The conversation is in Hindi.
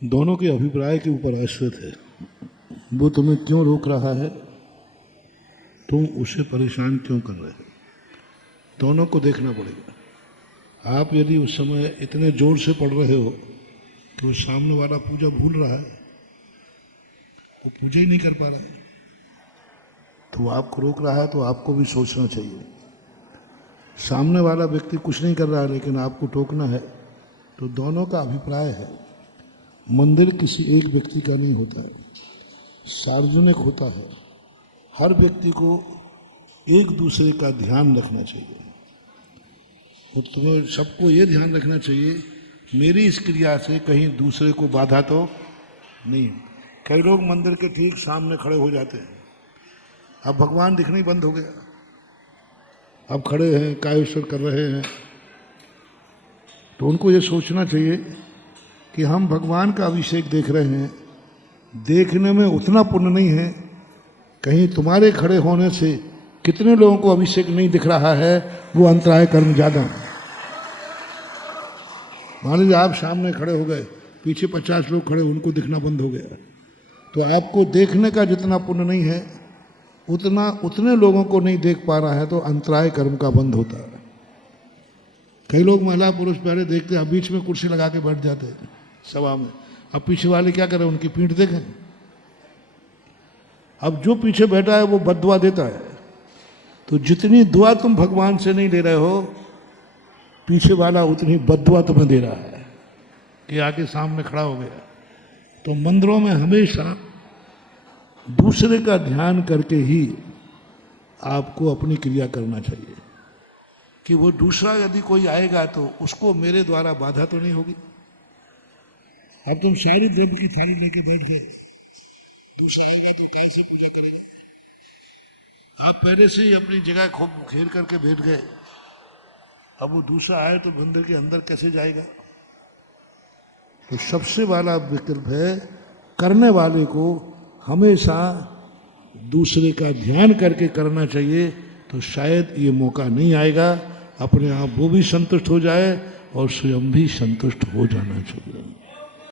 दोनों के अभिप्राय के ऊपर आश्रित है। वो तुम्हें क्यों रोक रहा है, तुम उसे परेशान क्यों कर रहे हो, दोनों को देखना पड़ेगा। आप यदि उस समय इतने जोर से पढ़ रहे हो तो सामने वाला पूजा भूल रहा है, वो पूजा ही नहीं कर पा रहा है, तो वो आपको रोक रहा है, तो आपको भी सोचना चाहिए। सामने वाला व्यक्ति कुछ नहीं कर रहा है लेकिन आपको टोकना है, तो दोनों का अभिप्राय है। मंदिर किसी एक व्यक्ति का नहीं होता है, सार्वजनिक होता है। हर व्यक्ति को एक दूसरे का ध्यान रखना चाहिए, और तुम्हें सबको ये ध्यान रखना चाहिए मेरी इस क्रिया से कहीं दूसरे को बाधा तो नहीं। कई लोग मंदिर के ठीक सामने खड़े हो जाते हैं, अब भगवान दिखना ही बंद हो गया, अब खड़े हैं कायेश्वर कर रहे हैं, तो उनको ये सोचना चाहिए कि हम भगवान का अभिषेक देख रहे हैं, देखने में उतना पुण्य नहीं है, कहीं तुम्हारे खड़े होने से कितने लोगों को अभिषेक नहीं दिख रहा है, वो अंतराय कर्म ज़्यादा है। मान लीजिए आप सामने खड़े हो गए, पीछे 50 लोग खड़े, उनको दिखना बंद हो गया, तो आपको देखने का जितना पुण्य नहीं है उतने लोगों को नहीं देख पा रहा है, तो अंतराय कर्म का बंद होता है। कई लोग महिला पुरुष पहले देखते हैं, अब बीच में कुर्सी लगा के बैठ जाते हैं सभा में, अब पीछे वाले क्या करें, उनकी पीठ देखें। अब जो पीछे बैठा है वो बद्दुआ देता है, तो जितनी दुआ तुम भगवान से नहीं ले रहे हो, पीछे वाला उतनी बद्दुआ तुम्हें दे रहा है कि आके सामने खड़ा हो गया। तो मंदिरों में हमेशा दूसरे का ध्यान करके ही आपको अपनी क्रिया करना चाहिए, कि वो दूसरा यदि कोई आएगा तो उसको मेरे द्वारा बाधा तो नहीं होगी। अब तुम सारी द्रव्य की थाली लेके बैठ गए, दूसरा आएगा तो काय से पूजा करेगा। आप पहले से ही अपनी जगह खूब घेर करके बैठ गए, अब वो दूसरा आए तो मंदिर के अंदर कैसे जाएगा। तो सबसे वाला विकल्प है, करने वाले को हमेशा दूसरे का ध्यान करके करना चाहिए, तो शायद ये मौका नहीं आएगा। अपने आप वो भी संतुष्ट हो जाए और स्वयं भी संतुष्ट हो जाना चाहिए।